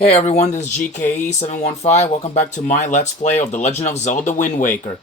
Hey everyone, this is GKE715. Welcome back to my Let's Play of The Legend of Zelda Wind Waker.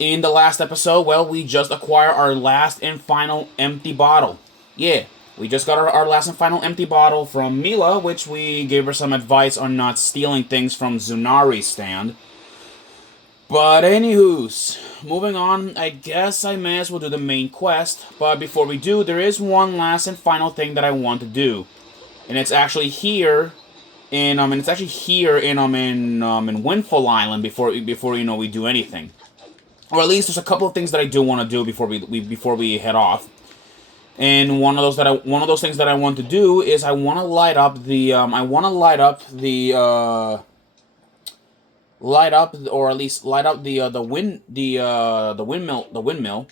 In the last episode, well, we just acquired our last and final empty bottle. Yeah, we just got our last and final empty bottle from Mila, which we gave her some advice on not stealing things from Zunari's stand. But anywho's, moving on, I guess I may as well do the main quest. But before we do, there is one last and final thing that I want to do. And it's actually here and it's actually here in Windfall Island before we do anything, or at least there's a couple of things that I do want to do before we head off. And one of those things that I want to do is I want to light up the windmill.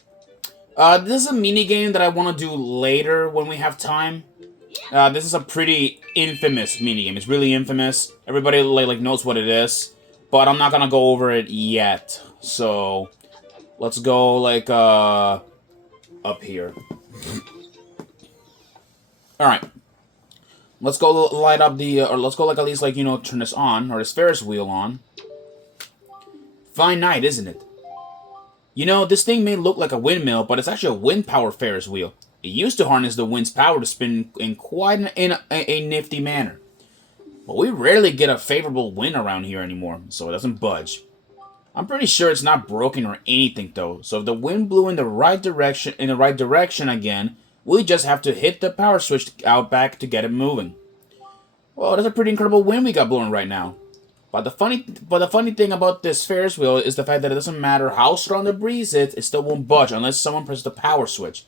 This is a mini game that I want to do later when we have time. This is a pretty infamous minigame. It's really infamous. Everybody knows what it is, but I'm not gonna go over it yet. So let's go up here. All right. Let's go light up the or let's go at least turn this on, or this Ferris wheel on. Fine night, isn't it? You know, this thing may look like a windmill, but it's actually a wind power Ferris wheel. It used to harness the wind's power to spin in quite a nifty manner. But we rarely get a favorable wind around here anymore, so it doesn't budge. I'm pretty sure it's not broken or anything though, so if the wind blew in the right direction again, we just have to hit the power switch out back to get it moving. Well, that's a pretty incredible wind we got blowing right now. But the funny thing about this Ferris wheel is the fact that it doesn't matter how strong the breeze is, it still won't budge unless someone presses the power switch.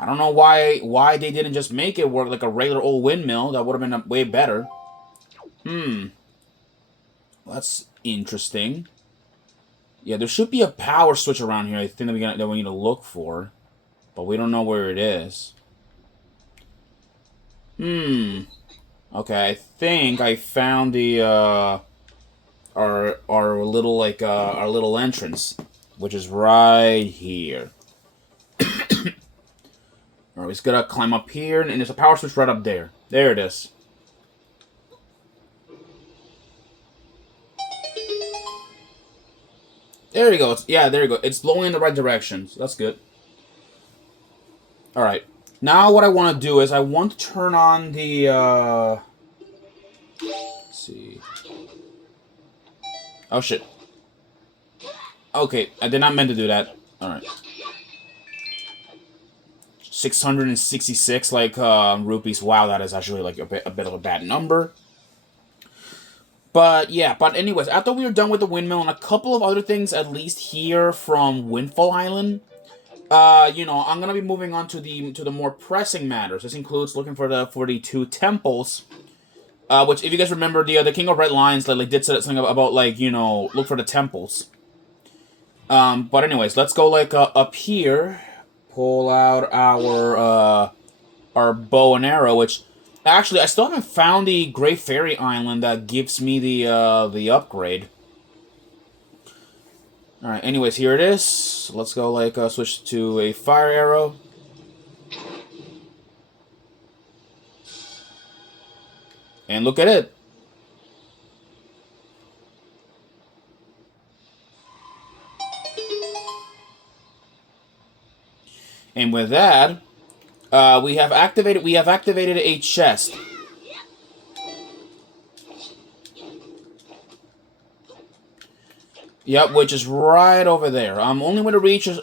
I don't know why they didn't just make it work like a regular old windmill. That would have been way better. That's interesting. Yeah, there should be a power switch around here, I think, that we need to look for. But we don't know where it is. Okay, I think I found the our little entrance, which is right here. Alright, we just gotta climb up here, and there's a power switch right up there. There it is. There you go. There you go. It's blowing in the right direction, so that's good. Alright. Now what I want to do is I want to turn on the, let's see. Oh, shit. Okay, I did not mean to do that. Alright. 666 rupees. Wow, that is actually a bit of a bad number. But yeah, anyways, after we were done with the windmill and a couple of other things, at least here from Windfall Island, I'm gonna be moving on to the more pressing matters. This includes looking for the two temples, which, if you guys remember, the King of Red Lions did say something about look for the temples. But anyways, let's go up here. Pull out our bow and arrow, which actually I still haven't found the Great Fairy Island that gives me the upgrade. All right. Anyways, here it is. Let's go switch to a fire arrow. And look at it. And with that, we have activated a chest. Yep, which is right over there. Only way to reach it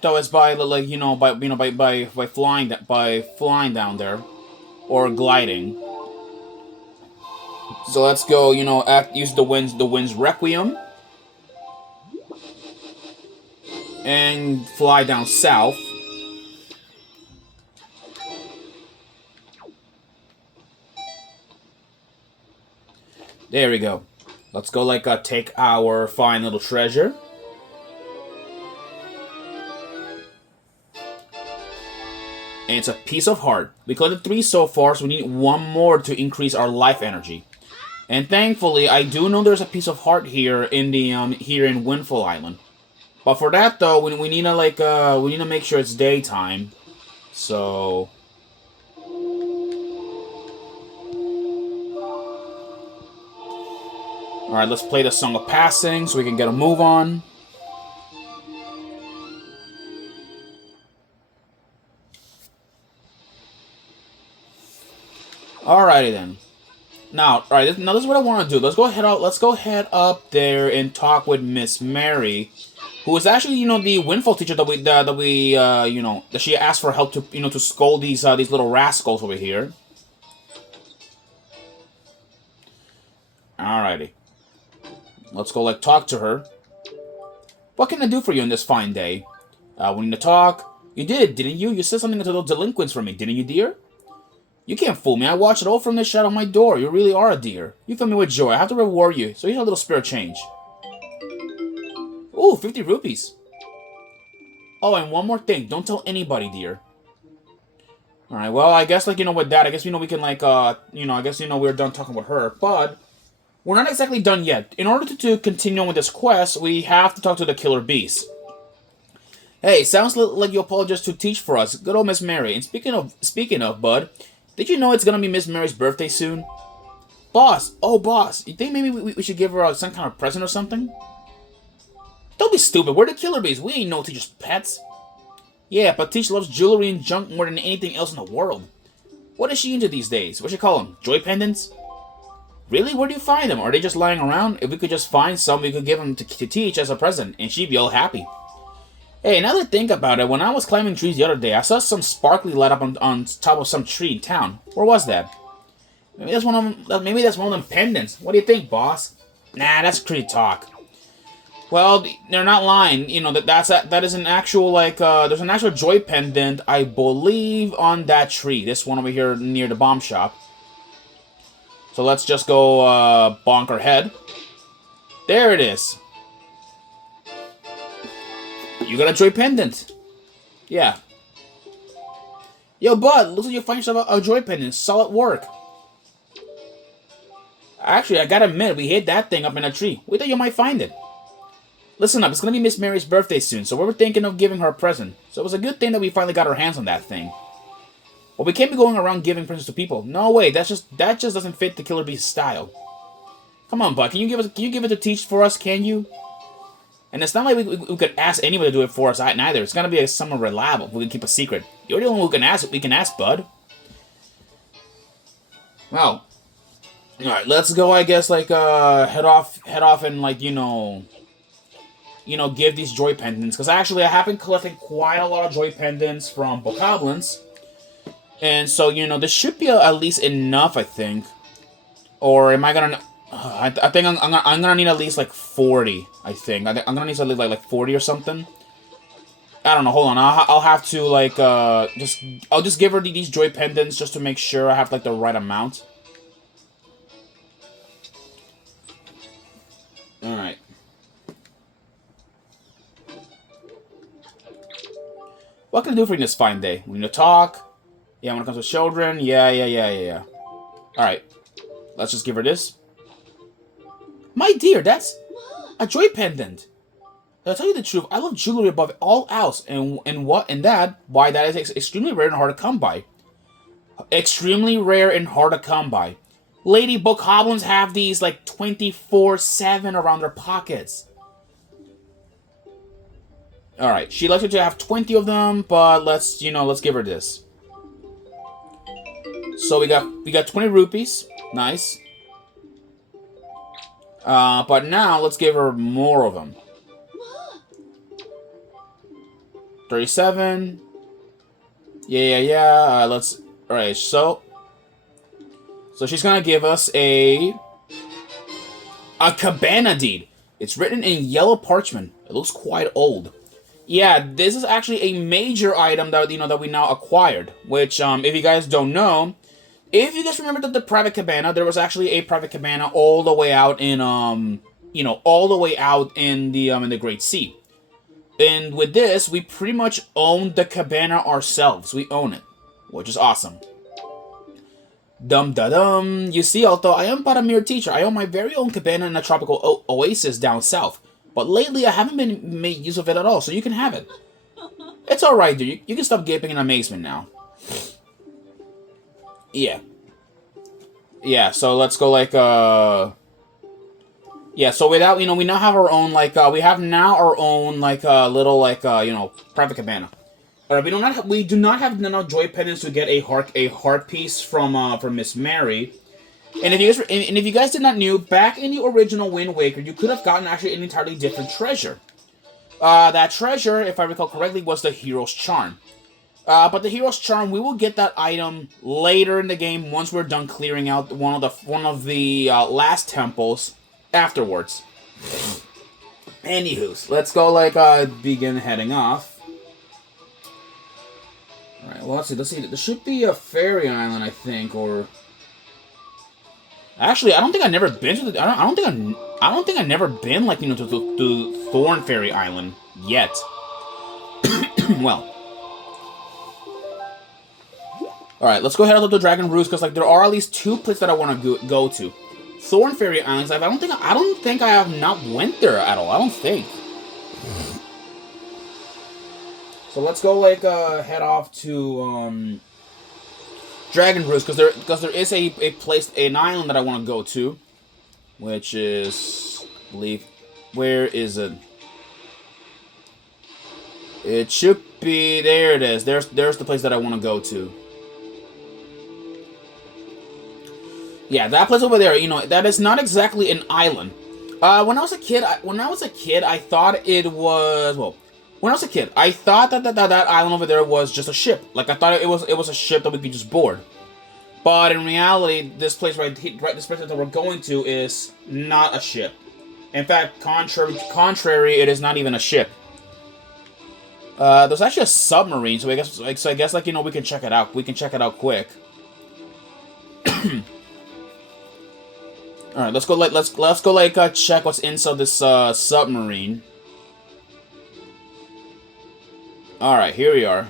though is by by flying down there, or gliding. So let's go. Use the wind's requiem, and fly down south. There we go. Let's go take our fine little treasure. And it's a piece of heart. We collected 3 so far, so we need 1 more to increase our life energy. And thankfully, I do know there's a piece of heart here in Windfall Island. But for that though, we need to make sure it's daytime. So Alright, let's play the Song of Passing so we can get a move on. Alrighty then. Now, alright, now this is what I want to do. Let's go head up there and talk with Miss Mary, who is actually, you know, the Windfall teacher that she asked for help to, you know, to scold these little rascals over here. Alrighty. Let's go, like, talk to her. What can I do for you on this fine day? We need to talk. You did, didn't you? You said something to those delinquents for me, didn't you, dear? You can't fool me. I watched it all from the shadow of my door. You really are a dear. You fill me with joy. I have to reward you. So here's a little spare change. Ooh, 50 rupees. Oh, and one more thing. Don't tell anybody, dear. Alright, well, I guess, like, you know, with that, I guess, you know, we can, like, you know, I guess, you know, we're done talking with her. But we're not exactly done yet. In order to continue on with this quest, we have to talk to the killer beast. Hey, sounds like you apologized to teach for us. Good old Miss Mary. And speaking of, bud, did you know it's gonna be Miss Mary's birthday soon? Boss! Oh, boss! You think maybe we should give her some kind of present or something? Don't be stupid. We're the killer bees. We ain't no teacher's pets. Yeah, but Teach loves jewelry and junk more than anything else in the world. What is she into these days? What you call them? Joy pendants? Really? Where do you find them? Are they just lying around? If we could just find some, we could give them to Teach as a present, and she'd be all happy. Hey, now that I think about it, when I was climbing trees the other day, I saw some sparkly light up on top of some tree in town. Where was that? Maybe that's one of them. Maybe that's one of them pendants. What do you think, boss? Nah, that's creepy talk. Well, they're not lying. You know that is an actual there's an actual joy pendant, I believe, on that tree. This one over here near the bomb shop. So let's just go bonk our head. There it is. You got a joy pendant. Yeah. Yo, bud, looks like you find yourself a joy pendant. Solid work. Actually, I gotta admit, we hid that thing up in a tree. We thought you might find it. Listen up, it's gonna be Miss Mary's birthday soon, so we were thinking of giving her a present. So it was a good thing that we finally got our hands on that thing. Well, we can't be going around giving presents to people. No way, that just doesn't fit the Killer Beast style. Come on, bud, can you give it to Teach for us, can you? And it's not like we could ask anybody to do it for us neither. It's gonna be someone reliable if we can keep a secret. You're the only one we can ask, bud. Well, alright, let's go, I guess, like, head off and, like, you know, give these joy pendants. Because actually, I have been collecting quite a lot of joy pendants from bokoblins. And so, you know, this should be at least enough, I think. Or am I gonna... I think I'm gonna need at least, like, 40, I think. I'm gonna need at least, like 40 or something. I don't know, hold on. I'll have to, like, I'll just give her these joy pendants just to make sure I have, like, the right amount. Alright. What can I do for you this fine day? We need to talk. Yeah, when it comes to children. Yeah. Alright. Let's just give her this. My dear, that's a joy pendant. I'll tell you the truth, I love jewelry above all else, and why that is extremely rare and hard to come by. Extremely rare and hard to come by. Lady bokoblins have these, like, 24/7 around their pockets. Alright, she likes to have 20 of them, but let's give her this. So we got 20 rupees. Nice. But now let's give her more of them. 37. Yeah. Let's... Alright, so she's gonna give us a cabana deed. It's written in yellow parchment. It looks quite old. Yeah, this is actually a major item that that we now acquired. Which, if you guys don't know, if you guys remember the private cabana, there was actually a private cabana all the way out in all the way out in the Great Sea. And with this, we pretty much own the cabana ourselves. We own it, which is awesome. Dum-da-dum. You see, although I am but a mere teacher, I own my very own cabana in a tropical oasis down south. But lately, I haven't been made use of it at all, so you can have it. It's alright, dude. You can stop gaping in amazement now. Yeah. Yeah, so let's go, like, Yeah, so without, we now have our own, like, we have now our own, like, little, like, private cabana. Alright, we do not have enough joy pendants to get a heart piece from Miss Mary. And if you guys did not know, back in the original Wind Waker, you could have gotten actually an entirely different treasure. That treasure, if I recall correctly, was the Hero's Charm. But the Hero's Charm, we will get that item later in the game once we're done clearing out one of the last temples afterwards. Anywho, let's go begin heading off. All right. Well, let's see. There should be a fairy island, I think, or actually, I don't think I've never been to the. I don't think I've never been to Thorn Fairy Island yet. Well. Alright, let's go head up to Dragon Roost, because there are at least 2 places that I want to go to. Thorn Fairy Islands, I don't think I have not went there at all. I don't think. So let's go head off to Dragon Roost, because there is an island that I want to go to, which is, I believe, where is it? It should be, there it is. There's the place that I want to go to. Yeah, that place over there, that is not exactly an island. When I was a kid, I thought it was, well, when I was a kid, I thought that island over there was just a ship. Like, I thought it was a ship that we could just board. But in reality, this place this place that we're going to is not a ship. In fact, contrary, it is not even a ship. There's actually a submarine, so I guess we can check it out. We can check it out quick. All right, let's go check what's inside this submarine. All right, here we are.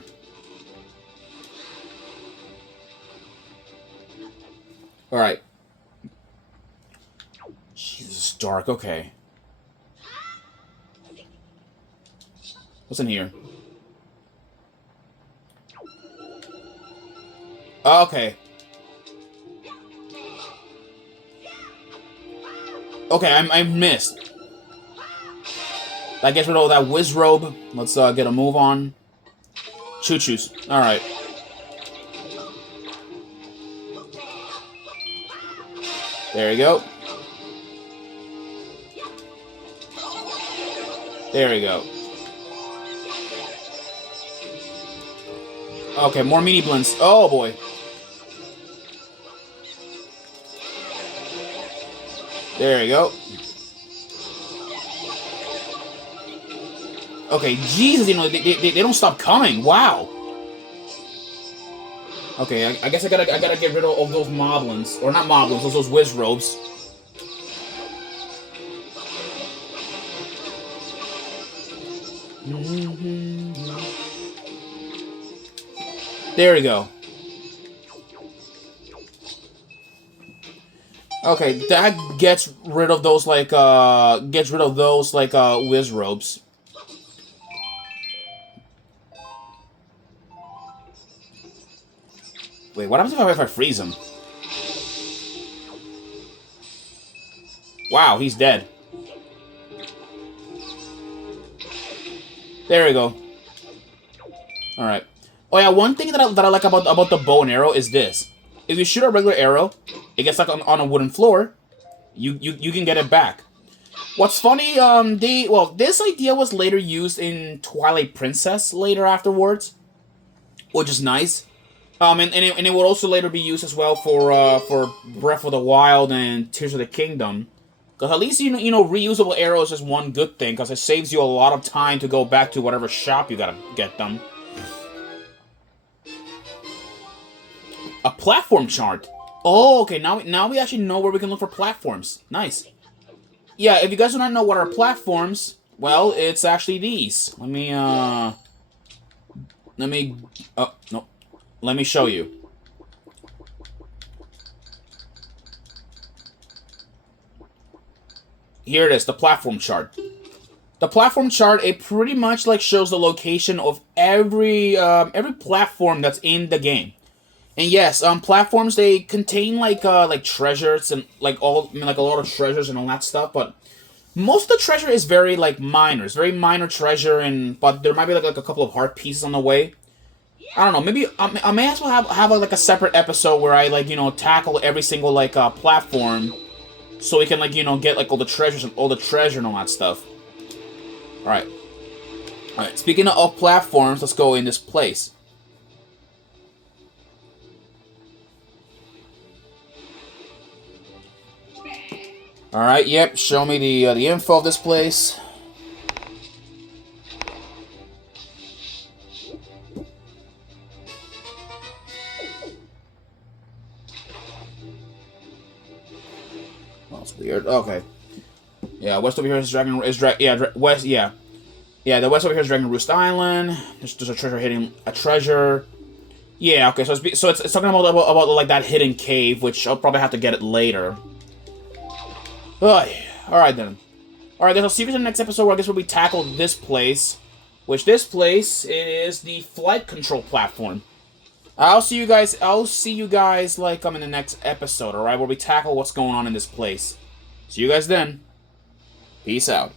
All right. Jesus, it's dark. Okay. What's in here? Okay. Okay, I missed. That gets rid of that whiz robe. Let's get a move on. Choo-choos. Alright. There we go. There we go. Okay, more mini blends. Oh boy. There we go. Okay, Jesus, they don't stop coming. Wow. Okay, I guess I gotta get rid of those moblins, or not moblins, those whiz robes. There we go. Okay, that gets rid of those whiz robes. Wait, what happens if I freeze him? Wow, he's dead. There we go. Alright. Oh yeah, one thing that I like about the bow and arrow is this. If you shoot a regular arrow, it gets stuck on a wooden floor, you can get it back. What's funny, this idea was later used in Twilight Princess later afterwards, which is nice. And it would also later be used as well for Breath of the Wild and Tears of the Kingdom. Because at least, reusable arrows is one good thing, because it saves you a lot of time to go back to whatever shop you gotta get them. A platform chart. Oh, okay, now we actually know where we can look for platforms. Nice. Yeah, if you guys do not know what are platforms, well, it's actually these. Let me show you. Here it is, the platform chart. The platform chart, it pretty much shows the location of every platform that's in the game. And yes, platforms, they contain like treasures and like all, I mean, like a lot of treasures and all that stuff, but most of the treasure is very like minor. It's very minor treasure, and but there might be like a couple of heart pieces on the way. I don't know. Maybe I may as well have like a separate episode where I like tackle every single like platform, so we can like get like all the treasures and all the treasure and all that stuff. All right. All right. Speaking of platforms, let's go in this place. All right. Yep. Show me the info of this place. Oh, it's weird. Okay. Yeah, west over here is west. Yeah, the west over here is Dragon Roost Island. There's a treasure hitting a treasure. Yeah, okay, so it's talking about like that hidden cave, which I'll probably have to get it later. Ugh. All right then. All right, then I'll see you guys in the next episode where I guess we tackle this place, which this place is the flight control platform. I'll see you guys like in the next episode, all right, where we tackle what's going on in this place. See you guys then. Peace out.